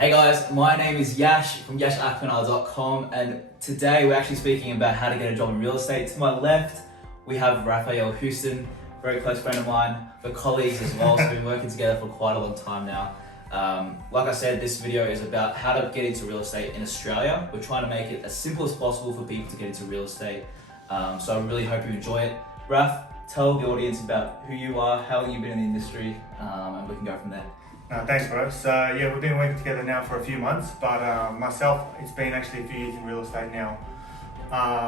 Hey guys, my name is Yash from yashakmanar.com, and today we're actually speaking about how to get a job in real estate. To my left, we have Raphael Houston, very close friend of mine. We're colleagues as well, so we've been working together for quite a long time now. Like I said, this video is about how to get into real estate in Australia. We're trying to make it as simple as possible for people to get into real estate. So I really hope you enjoy it. Raph, tell the audience about who you are, how long you've been in the industry, and we can go from there. Thanks, bro. So yeah, we've been working together now for a few months, but myself, it's been actually a few years in real estate now.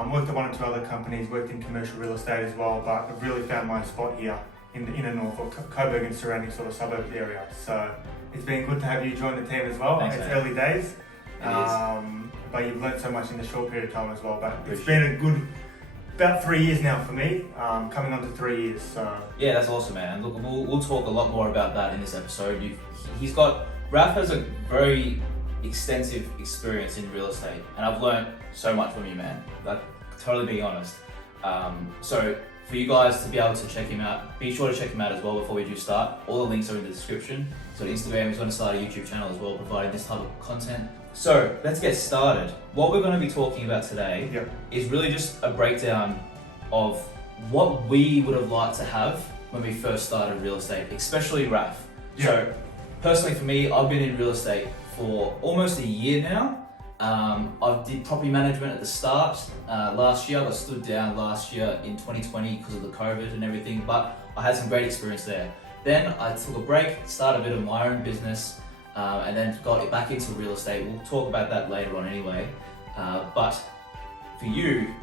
Worked at one or two other companies, worked in commercial real estate as well, but I've really found my spot here in the inner north, or Coburg and surrounding sort of suburb area. So it's been good to have you join the team as well. Thanks, it's mate. early days, but you've learned so much in a short period of time as well. But it's been a good, about 3 years now for me, coming on to 3 years. So yeah, that's awesome, man. And look, we'll talk a lot more about that in this episode. Raph has a very extensive experience in real estate, and I've learned so much from you, man. Like, totally being honest. So for you guys to be able to check him out, be sure to check him out as well before we do start. All the links are in the description. So Instagram is going to start a YouTube channel as well, providing this type of content. So let's get started. What we're going to be talking about today is really just a breakdown of what we would have liked to have when we first started real estate, especially Raph. So personally for me, I've been in real estate for almost a year now. I did property management at the start last year. I got stood down last year in 2020 because of the COVID and everything, but I had some great experience there. Then I took a break, started a bit of my own business, and then got it back into real estate. We'll talk about that later on anyway. But for you,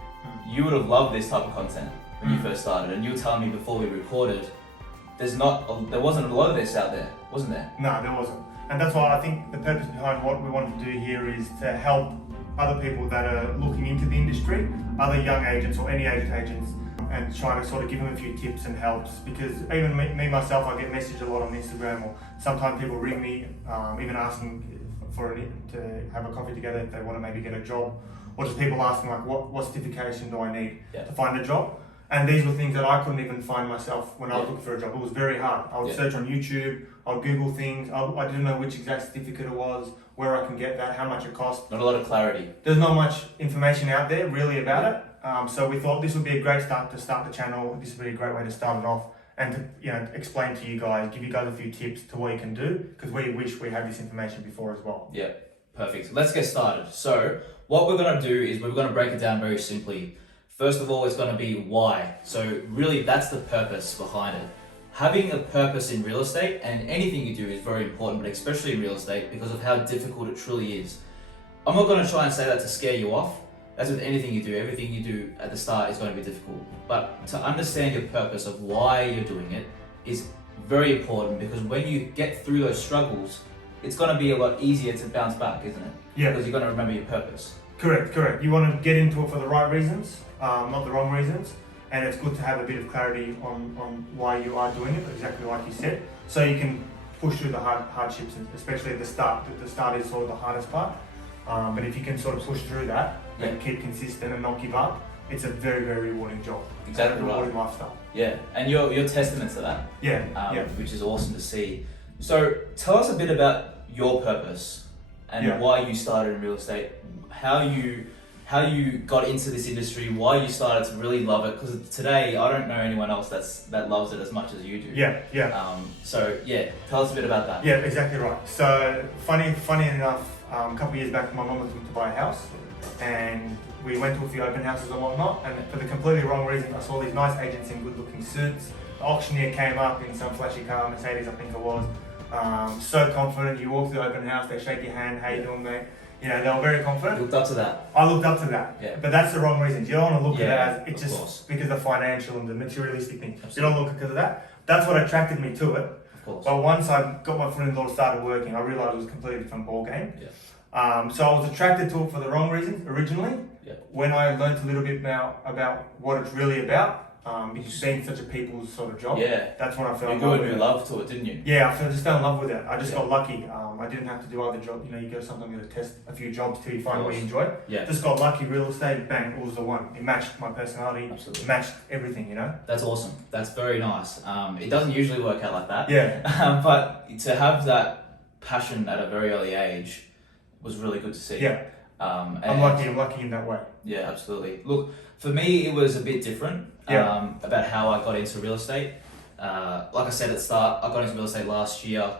you would have loved this type of content when you first started, and you were telling me before we recorded, there wasn't a lot of this out there, wasn't there? no, there wasn't. And that's why I think the purpose behind what we wanted to do here is to help other people that are looking into the industry, other young agents or any agents, and trying to sort of give them a few tips and helps. Because even me myself, I get messaged a lot on Instagram, or sometimes people ring me, even asking to have a coffee together if they want to maybe get a job, or just people asking like, what certification do I need to find a job? And these were things that I couldn't even find myself when I was looking for a job. It was very hard. I would search on YouTube, I would Google things. I didn't know which exact certificate it was, where I can get that, how much it costs. Not a lot of clarity. There's not much information out there really about it. So we thought this would be a great start to start the channel. This would be a great way to start it off and to explain to you guys, give you guys a few tips to what you can do, because we wish we had this information before as well. Yeah, perfect. Let's get started. So what we're going to do is we're going to break it down very simply. First of all, it's going to be why. So really, that's the purpose behind it. Having a purpose in real estate, and anything you do is very important, but especially in real estate because of how difficult it truly is. I'm not going to try and say that to scare you off. That's with anything you do. Everything you do at the start is going to be difficult. But to understand your purpose of why you're doing it is very important, because when you get through those struggles, it's going to be a lot easier to bounce back, isn't it? Yeah. Because you're going to remember your purpose. Correct. You want to get into it for the right reasons, not the wrong reasons. And it's good to have a bit of clarity on why you are doing it, exactly like you said, so you can push through the hardships, especially at the start. The start is sort of the hardest part. But if you can sort of push through that and keep consistent and not give up, it's a very, very rewarding job. Exactly, rewarding lifestyle. Yeah, and you're testament to that. Yeah. Which is awesome to see. So tell us a bit about your purpose and why you started in real estate, how you got into this industry, why you started to really love it. Because today I don't know anyone else that loves it as much as you do. So tell us a bit about that. Yeah, exactly right. So funny enough, a couple of years back, my mum was looking to buy a house, and we went to a few open houses and whatnot. And for the completely wrong reason, I saw these nice agents in good-looking suits. The auctioneer came up in some flashy car, Mercedes, I think it was. So confident. You walk through the open house, they shake your hand. How you doing, mate? They were very confident. You looked up to that. I looked up to that. Yeah. But that's the wrong reasons. You don't want to look at it as it's just course. because of the financial and the materialistic thing. Absolutely. You don't look because of that. That's what attracted me to it. Of course. But once I got my foot in the door, started working, I realised it was a completely different ball game. So I was attracted to it for the wrong reasons originally. When I learned a little bit about what it's really about, because being such a people's sort of job, that's when I fell in love with it. You grew love to it, didn't you? Yeah, I just fell in love with it. I just got lucky. I didn't have to do other jobs. You go sometimes you got to test a few jobs till you find what you enjoy. Just got lucky. Real estate, bang, it was the one. It matched my personality. Absolutely. It matched everything. That's awesome. That's very nice. It doesn't usually work out like that. Yeah. But to have that passion at a very early age was really good to see. Yeah. And I'm lucky in that way. Yeah, absolutely. Look, for me, it was a bit different about how I got into real estate. Like I said at the start, I got into real estate last year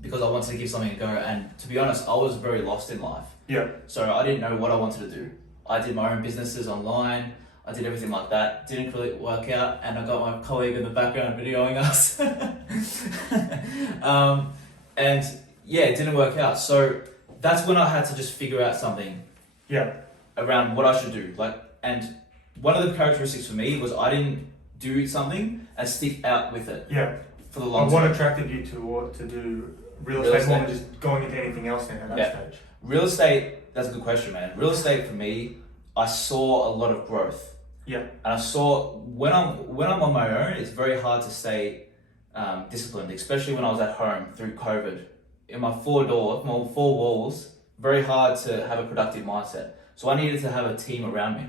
because I wanted to give something a go. And to be honest, I was very lost in life. Yeah. So I didn't know what I wanted to do. I did my own businesses online. I did everything like that. Didn't really work out. And I got my colleague in the background videoing us. And yeah, it didn't work out. So that's when I had to just figure out something around what I should do. And one of the characteristics for me was I didn't do something and stick out with it. Yeah. For the long What term. attracted you to do real estate more than just going into anything else then at that stage? Real estate, that's a good question, man. Real estate for me, I saw a lot of growth. Yeah. And I saw when I'm on my own, it's very hard to stay disciplined, especially when I was at home through COVID. In my four walls, very hard to have a productive mindset. So I needed to have a team around me.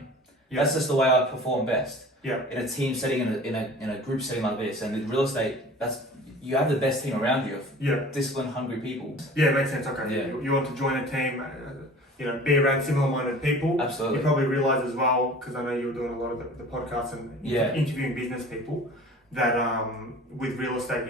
Yeah. That's just the way I perform best. Yeah. In a team setting, in a group setting like this, and in real estate, you have the best team around you of disciplined, hungry people. Yeah, it makes sense. Okay. Yeah. You want to join a team, be around similar-minded people. Absolutely. You probably realise as well, because I know you were doing a lot of the podcasts and interviewing business people, that with real estate,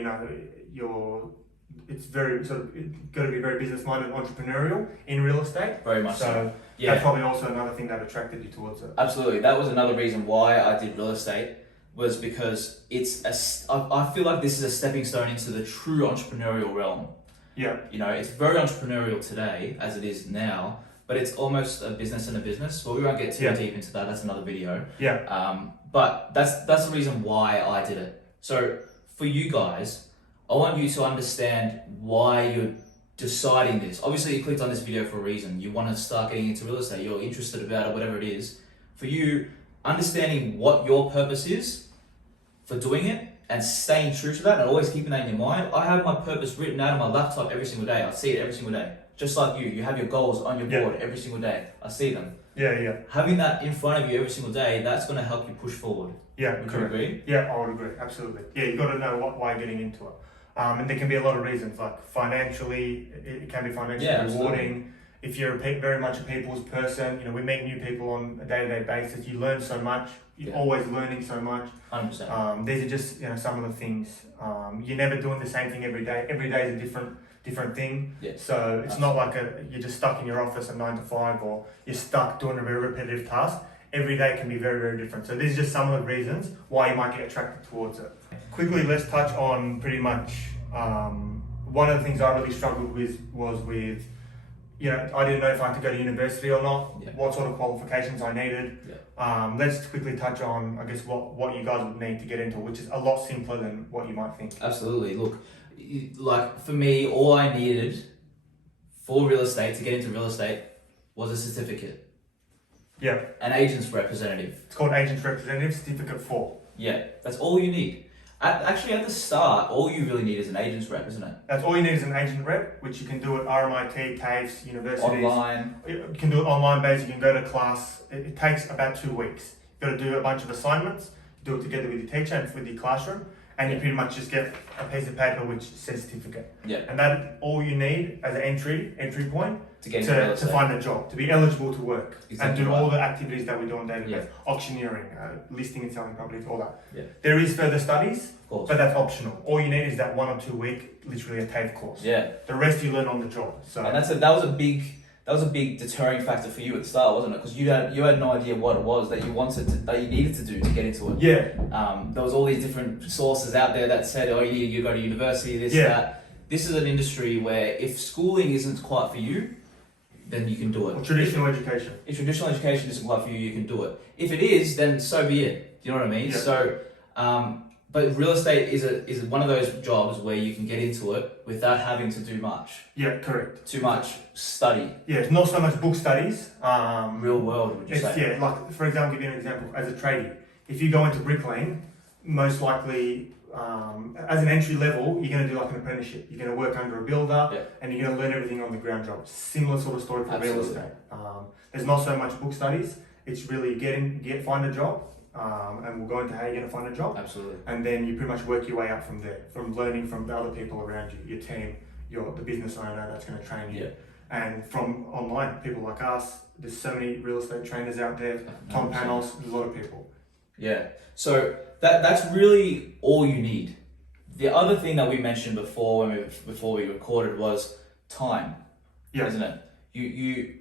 it's very got to be very business-minded, entrepreneurial in real estate. Very much so. Yeah. That's probably also another thing that attracted you towards it. Absolutely. That was another reason why I did real estate, was because I feel like this is a stepping stone into the true entrepreneurial realm. Yeah. It's very entrepreneurial today as it is now, but it's almost a business in a business. But we won't get too deep into that. That's another video. Yeah. But that's the reason why I did it. So for you guys, I want you to understand why you're deciding this. Obviously, you clicked on this video for a reason. You want to start getting into real estate. You're interested about it, whatever it is. For you, understanding what your purpose is for doing it and staying true to that and always keeping that in your mind. I have my purpose written out on my laptop every single day. I see it every single day. Just like you have your goals on your board every single day. I see them. Yeah. Having that in front of you every single day, that's going to help you push forward. Yeah, would you agree? Yeah, I would agree. Absolutely. Yeah, you got to know why you're getting into it. And there can be a lot of reasons, like financially, it can be financially rewarding. Absolutely. If you're very much a people's person, we meet new people on a day-to-day basis. You learn so much. You're always learning so much. 100%. These are just some of the things. You're never doing the same thing every day. Every day is a different thing. Yeah. So it's not like you're just stuck in your office at 9 to 5, or you're stuck doing a very repetitive task. Every day can be very, very different. So these are just some of the reasons why you might get attracted towards it. Quickly, let's touch on pretty much one of the things I really struggled with was with, I didn't know if I had to go to university or not, what sort of qualifications I needed. Yeah. Let's quickly touch on, I guess, what you guys would need to get into, which is a lot simpler than what you might think. Absolutely. Look, like for me, all I needed for real estate, to get into real estate, was a certificate. Yeah. An agent's representative. It's called agent's representative, certificate 4. Yeah, that's all you need. Actually, at the start, all you really need is an agent's representative. That's all you need is an agent rep, which you can do at RMIT, TAFEs, universities. Online. You can do it online based, you can go to class. It takes about 2 weeks. You've got to do a bunch of assignments, do it together with your teacher and with your classroom, and you pretty much just get a piece of paper which says certificate. Yeah. And that's all you need as an entry point to get to find a job, to be eligible to work, and do all the activities that we do on daily basis, auctioneering, listing and selling properties, all that. Yeah. There is further studies, but that's optional. All you need is that 1 or 2 week, literally a TAFE course. Yeah. The rest you learn on the job. So. And that was a big deterring factor for you at the start, wasn't it? Because you had no idea what it was that you needed to do to get into it. Yeah. There was all these different sources out there that said, you need to go to university, that. This is an industry where if schooling isn't quite for you, then you can do it. Or traditional education. If traditional education isn't quite for you, you can do it. If it is, then so be it. Do you know what I mean? Yeah. So, but real estate is one of those jobs where you can get into it without having to do much. Yeah, correct. Too much study. Yeah, it's not so much book studies. Real world, would you say? Yeah, like for example, give you an example. As a tradie, if you go into bricklaying, most likely, as an entry level, you're going to do like an apprenticeship. You're going to work under a builder, and you're going to learn everything on the ground job. Similar sort of story for real estate. There's not so much book studies. It's really find a job, and we'll go into how you're going to find a job. Absolutely. And then you pretty much work your way up from there, from learning from the other people around you, your team, the business owner that's going to train you. Yeah. And from online, people like us, there's so many real estate trainers out there, Tom 100%. Panos, there's a lot of people. Yeah. So that's really all you need. The other thing that we mentioned before before we recorded was time. Yeah. Isn't it? You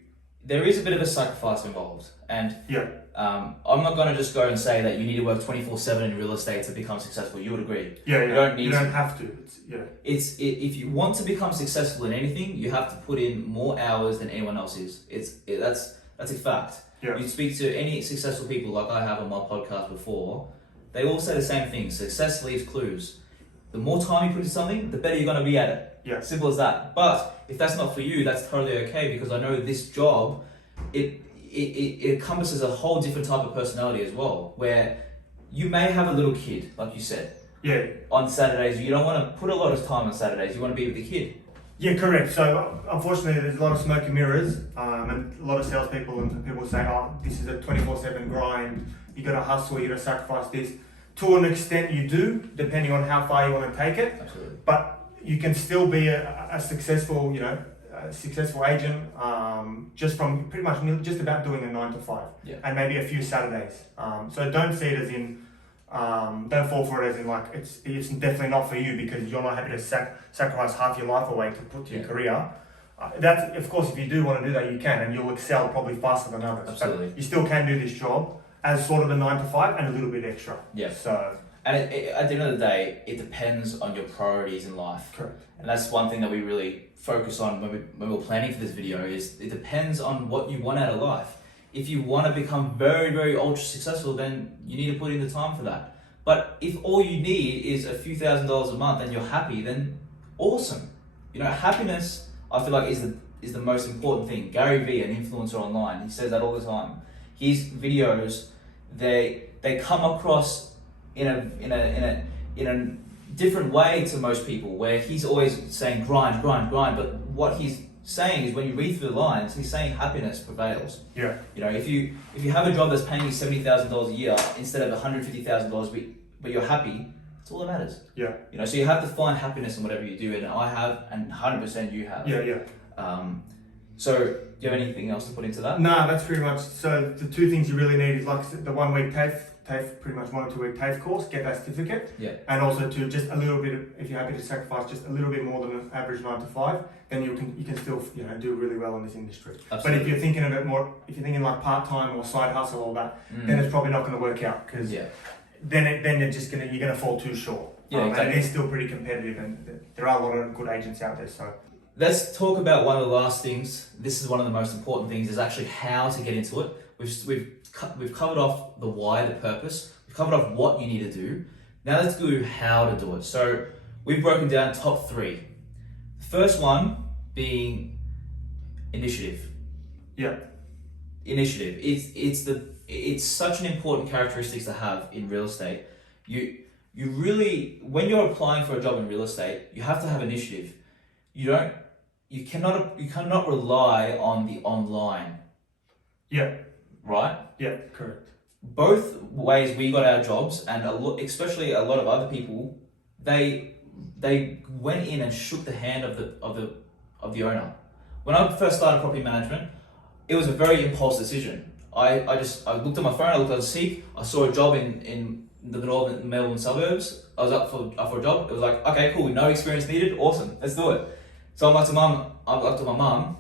there is a bit of a sacrifice involved, and Yeah. I'm not going to just go and say that you need to work 24/7 in real estate to become successful. You would agree. Yeah, yeah. You don't have to. If you want to become successful in anything, you have to put in more hours than anyone else is. That's a fact. Yeah. You speak to any successful people like I have on my podcast before, they all say the same thing. Success leaves clues. The more time you put into something, the better you're going to be at it. Yeah. Simple as that. But if that's not for you, that's totally okay, because I know this job, it encompasses a whole different type of personality as well, where you may have a little kid, like you said. Yeah. On Saturdays, you don't want to put a lot of time on Saturdays. You want to be with the kid. Yeah, correct. So unfortunately, there's a lot of smoke and mirrors, and a lot of salespeople and people say, "Oh, this is a 24/7 grind. You got to hustle. You got to sacrifice this." To an extent, you do, depending on how far you want to take it. Absolutely. But you can still be a successful, successful agent, just from pretty much just about doing a 9 to 5, Yeah. and maybe a few Saturdays. So don't see it as in, don't fall for it as in like it's definitely not for you because you're not happy to sacrifice half your life away to put to your career. That's, of course, if you do want to do that, you can, and you'll excel probably faster than others. Absolutely. But you still can do this job as sort of a 9 to 5 and a little bit extra. Yeah. So. And at the end of the day, it depends on your priorities in life. Correct. And that's one thing that we really focus on when we're planning for this video is it depends on what you want out of life. If you want to become very, very ultra successful, then you need to put in the time for that. But if all you need is a few $1,000s a month and you're happy, then awesome. Happiness, I feel like is the most important thing. Gary Vee, an influencer online, he says that all the time. His videos, they come across in a different way to most people, where he's always saying grind, but what he's saying is when you read through the lines, he's saying happiness prevails. Yeah. If you have a job that's paying you $70,000 a year instead of $150,000, but you're happy, that's all that matters. Yeah. So you have to find happiness in whatever you do, and I have, and 100% you have. Yeah. So do you have anything else to put into that? No, that's pretty much. So the two things you really need is like the 1 week TAFE, pretty much 1 or 2 week TAFE course, get that certificate. Yeah. And also to just a little bit, if you're happy to sacrifice just a little bit more than an average 9 to 5, then you can still do really well in this industry. Absolutely. But if you're thinking of it more, if you're thinking like part time or side hustle, all that, then it's probably not going to work out because then you're gonna fall too short. Yeah, exactly. And it is still pretty competitive, and there are a lot of good agents out there. So. Let's talk about one of the last things. This is one of the most important things, is actually how to get into it. We've covered off the why, the purpose. We've covered off what you need to do. Now let's do how to do it. So we've broken down top 3. The first one being initiative. Yeah. Initiative. It's such an important characteristic to have in real estate. You really, when you're applying for a job in real estate, you have to have initiative. You cannot rely on the online. Yeah. Right? Yeah, correct. Both ways we got our jobs, and especially a lot of other people, they went in and shook the hand of the owner. When I first started property management, it was a very impulse decision. I looked at my phone, I looked at the Seek, I saw a job in the northern Melbourne suburbs. I was up for a job. It was like, okay, cool, no experience needed, awesome, let's do it. So I'm like to my mum,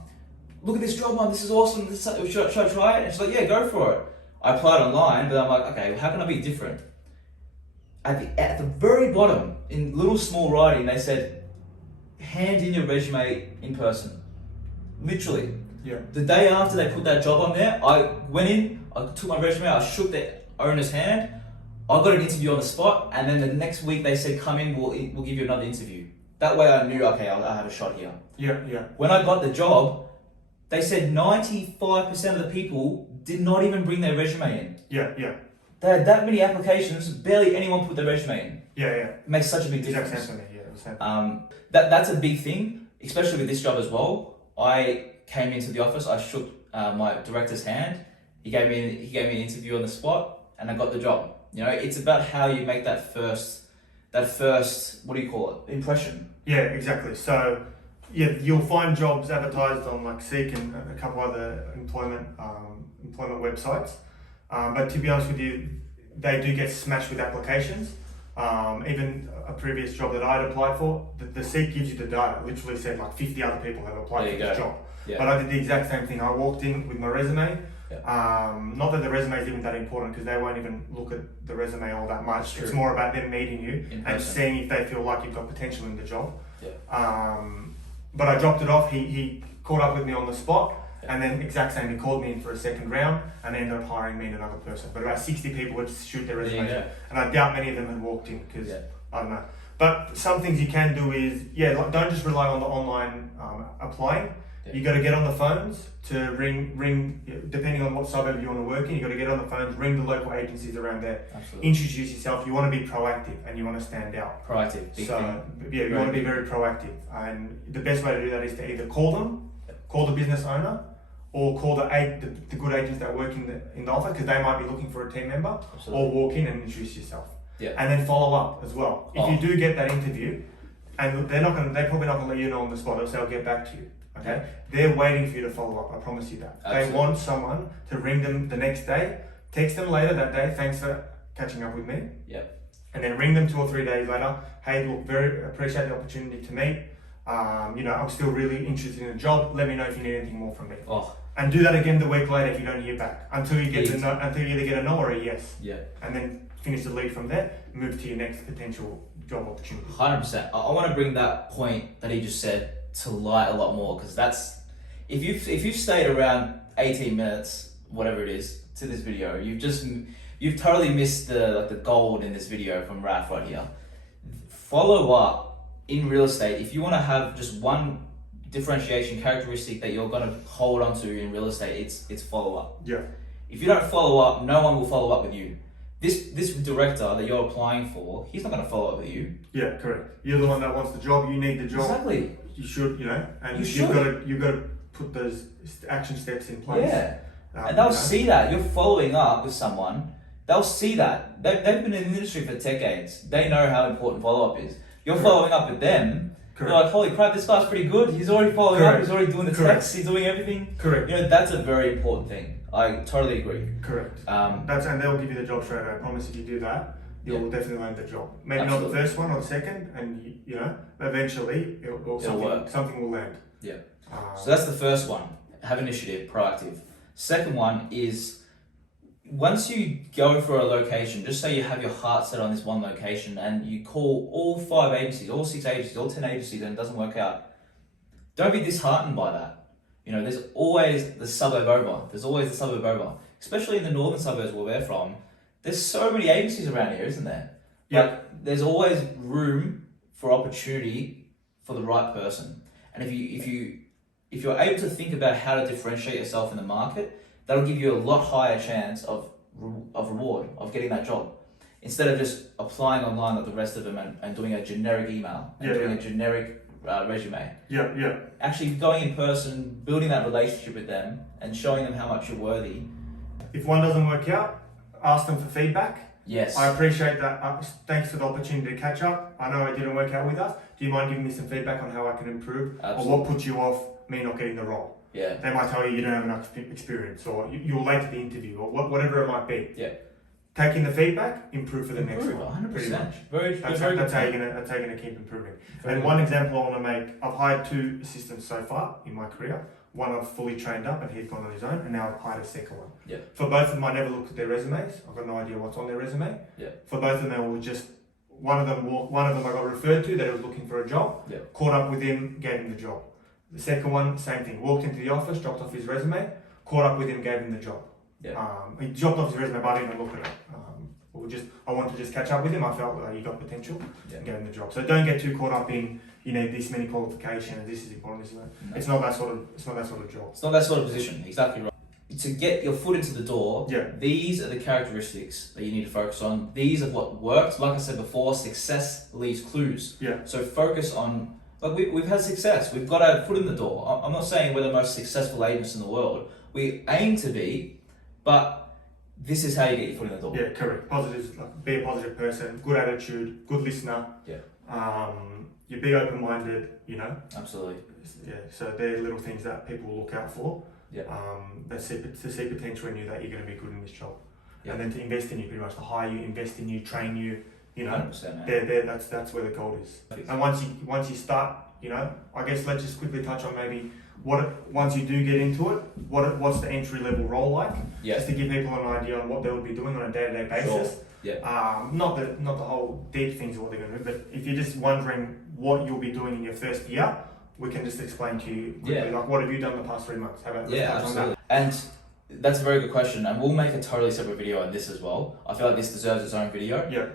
look at this job, Mum, this is awesome, should I try it? And she's like, yeah, go for it. I applied online, but I'm like, okay, how can I be different? At the very bottom, in little small writing, they said, hand in your resume in person. Literally. Yeah. The day after they put that job on there, I went in, I took my resume, I shook the owner's hand, I got an interview on the spot, and then the next week they said, come in, we'll give you another interview. That way I knew, okay, I have a shot here. Yeah. When I got the job, they said 95% of the people did not even bring their resume in. Yeah. They had that many applications, barely anyone put their resume in. Yeah. It makes such a big difference. That's a big thing, especially with this job as well. I came into the office, I shook my director's hand. He gave me an interview on the spot, and I got the job. It's about how you make that first, what do you call it, impression. Yeah, exactly. So yeah, you'll find jobs advertised on like Seek and a couple other employment websites. But to be honest with you, they do get smashed with applications. Even a previous job that I'd applied for, the Seek gives you the data. It literally said like 50 other people have applied for this job. Yeah. But I did the exact same thing. I walked in with my resume. Yeah. Not that the resume is even that important because they won't even look at the resume all that much. True. It's more about them meeting you In and person. seeing if they feel like you've got potential in the job. Yeah. But I dropped it off. He caught up with me on the spot, and then exact same. He called me in for a second round, and ended up hiring me and another person. But about 60 people would shoot their resumes, and I doubt many of them had walked in because I don't know. But some things you can do is don't just rely on the online applying. Yeah. You got to get on the phones to ring. Depending on what suburb you want to work in, you got to get on the phones, ring the local agencies around there. Absolutely. Introduce yourself. You want to be proactive and you want to stand out. Proactive. Big thing. Yeah, you want to be very proactive, and the best way to do that is to either call them, call the business owner, or call the good agents that work in the office because they might be looking for a team member. Absolutely. Or walk in and introduce yourself. Yeah. And then follow up as well. If you do get that interview, and they're probably not gonna let you know on the spot. They'll say, "I'll get back to you." Okay, they're waiting for you to follow up. I promise you that. Absolutely. They want someone to ring them the next day, text them later that day. Thanks for catching up with me. Yep. And then ring them 2 or 3 days later. Hey, look, very appreciate the opportunity to meet. I'm still really interested in the job. Let me know if you need anything more from me. Oh. And do that again the week later if you don't hear back until you get until you either get a no or a yes. Yeah. And then finish the lead from there. Move to your next potential job opportunity. 100%. I want to bring that point that he just said to light a lot more because that's if you've stayed around 18 minutes, whatever it is, to this video, you've totally missed the gold in this video from Raph right here. Follow up in real estate. If you want to have just one differentiation characteristic that you're going to hold on to in real estate, it's follow up. Yeah. If you don't follow up, no one will follow up with you. This director that you're applying for, he's not going to follow up with you. Yeah, correct. You're the one that wants the job. You need the job. Exactly. You should, and You you've got to put those action steps in place. Yeah. And they'll see that you're following up with someone. They'll see that they've been in the industry for decades. They know how important follow up is. You're following up with them. Correct. You're like, holy crap, this guy's pretty good. He's already following up. He's already doing the texts. He's doing everything. Correct. That's a very important thing. I totally agree. Correct. Um, And they'll give you the job straight away. I promise if you do that, you'll definitely land the job. Maybe not the first one or the second, and eventually something will land. Yeah. So that's the first one. Have initiative, proactive. Second one is once you go for a location, just say you have your heart set on this one location and you call all 5 agencies, all 6 agencies, all 10 agencies and it doesn't work out. Don't be disheartened by that. There's always the suburb over. Especially in the northern suburbs where we're from, there's so many agencies around here, isn't there? Yeah. There's always room for opportunity for the right person. And if you're able to think about how to differentiate yourself in the market, that'll give you a lot higher chance of reward, of getting that job. Instead of just applying online like the rest of them and doing a generic email and doing a generic resume. Yeah. Actually going in person, building that relationship with them and showing them how much you're worthy. If one doesn't work out, ask them for feedback. Yes. I appreciate that. Thanks for the opportunity to catch up. I know it didn't work out with us. Do you mind giving me some feedback on how I can improve? Absolutely. Or what put you off me not getting the role? Yeah. They might tell you don't have enough experience or you're late to the interview or whatever it might be. Yeah. Taking the feedback, improve for the next one. 100%. Pretty much. That's very how you're gonna keep improving. Very and good. one example I want to make, I've hired 2 assistants so far in my career. One I've fully trained up and he's gone on his own, and now I've hired a second one. Yeah. For both of them, I never looked at their resumes. I've got no idea what's on their resume. Yeah. For both of them, it was just one of them I got referred to that he was looking for a job. Yeah. Caught up with him, gave him the job. The second one, same thing. Walked into the office, dropped off his resume, caught up with him, gave him the job. Yeah. He dropped off his resume, but I didn't even look at it. I wanted to just catch up with him. I felt like he got potential and gave him the job. So don't get too caught up in this many qualifications. This is important. This is No. It's not that sort of job. It's not that sort of position. Exactly right. To get your foot into the door, these are the characteristics that you need to focus on. These are what worked. Like I said before, success leaves clues. Yeah. So focus on. We've had success. We've got our foot in the door. I'm not saying we're the most successful agents in the world. We aim to be, but this is how you get your foot in the door. Yeah, correct. Positive, be a positive person, good attitude, good listener. Yeah. you be open-minded, Absolutely. Yeah, so they're little things that people will look out for. Yeah. To see potential in you that you're going to be good in this job. Yeah. And then to invest in you, pretty much to hire you, invest in you, train you, 100%, man. that's where the gold is. And once you start, I guess let's just quickly touch on maybe once you do get into it, what's the entry level role like? Yeah. Just to give people an idea on what they would be doing on a day-to-day basis. Sure. Yeah. Not the whole deep things of what they're going to do, but if you're just wondering what you'll be doing in your first year, we can just explain to you quickly, like what have you done the past 3 months? How about let's touch on that? And that's a very good question, and we'll make a totally separate video on this as well. I feel like this deserves its own video. Yeah.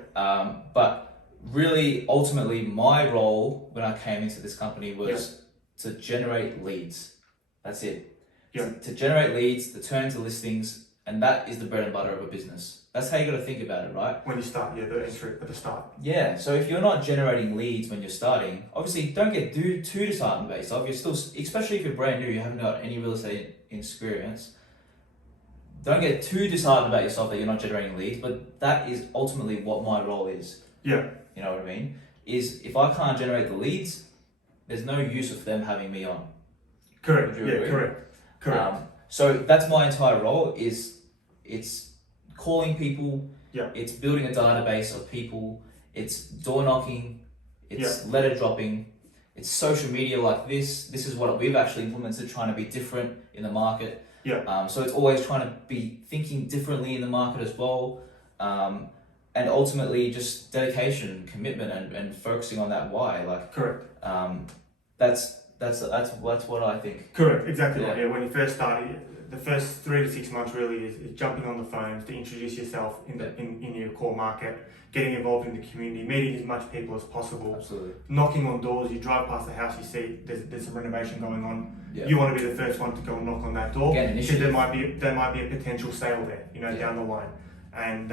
But really, ultimately, my role when I came into this company was to generate leads. That's it. Yeah. To generate leads, to turn to listings, and that is the bread and butter of a business. That's how you got to think about it, right? When you start, the entry at the start. Yeah, so if you're not generating leads when you're starting, obviously don't get too disheartened about yourself. You're still, especially if you're brand new, you haven't got any real estate experience, don't get too disheartened about yourself that you're not generating leads, but that is ultimately what my role is. Yeah. You know what I mean? Is if I can't generate the leads, there's no use of them having me on. Correct. Yeah, correct. So that's my entire role it's calling people, it's building a database of people, it's door knocking, it's letter dropping, it's social media like this. This is what we've actually implemented, trying to be different in the market. Yeah. So it's always trying to be thinking differently in the market as well. And ultimately just dedication, commitment, and focusing on that why. Like correct. That's what I think. Correct, exactly. Yeah. When you first start, the first 3 to 6 months really is jumping on the phones to introduce yourself in your core market, getting involved in the community, meeting as much people as possible. Absolutely. Knocking on doors. You drive past the house, you see there's a renovation going on. Yeah. You want to be the first one to go and knock on that door because there might be a potential sale there, down the line. And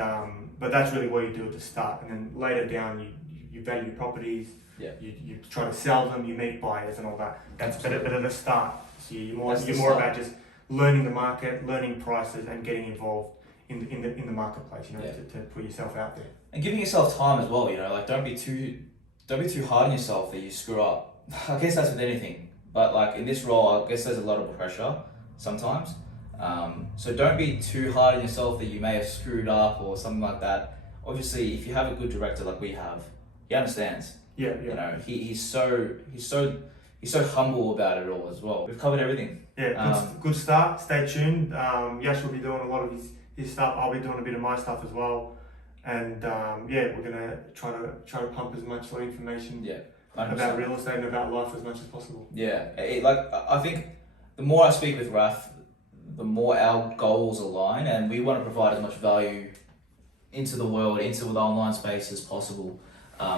but that's really what you do at the start, and then later down you value properties. Yeah. You try to sell them, you meet buyers and all that. But at the start, so you're more about just learning the market, learning prices, and getting involved in the marketplace. To put yourself out there and giving yourself time as well. Like don't be too hard on yourself that you screw up. I guess that's with anything, but like in this role, I guess there's a lot of pressure sometimes. So don't be too hard on yourself that you may have screwed up or something like that. Obviously, if you have a good director like we have, he understands. Yeah. He's so humble about it all as well. We've covered everything. Yeah, good start. Stay tuned. Yash will be doing a lot of his stuff. I'll be doing a bit of my stuff as well. And we're gonna try to pump as much information about real estate and about life as much as possible. Yeah, I think the more I speak with Raph, the more our goals align, and we want to provide as much value into the world, into the online space as possible.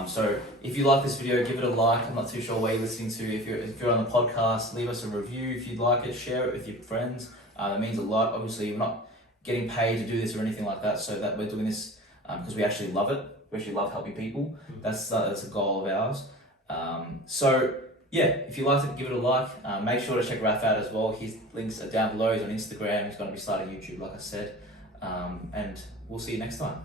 So if you like this video, give it a like. I'm not too sure where you're listening to. If you're on the podcast, leave us a review if you'd like it. Share it with your friends. That means a lot. Obviously, we're not getting paid to do this or anything like that. So that we're doing this because we actually love it. We actually love helping people. That's a goal of ours. If you liked it, give it a like. Make sure to check Raph out as well. His links are down below. He's on Instagram. He's going to be starting YouTube, like I said. And we'll see you next time.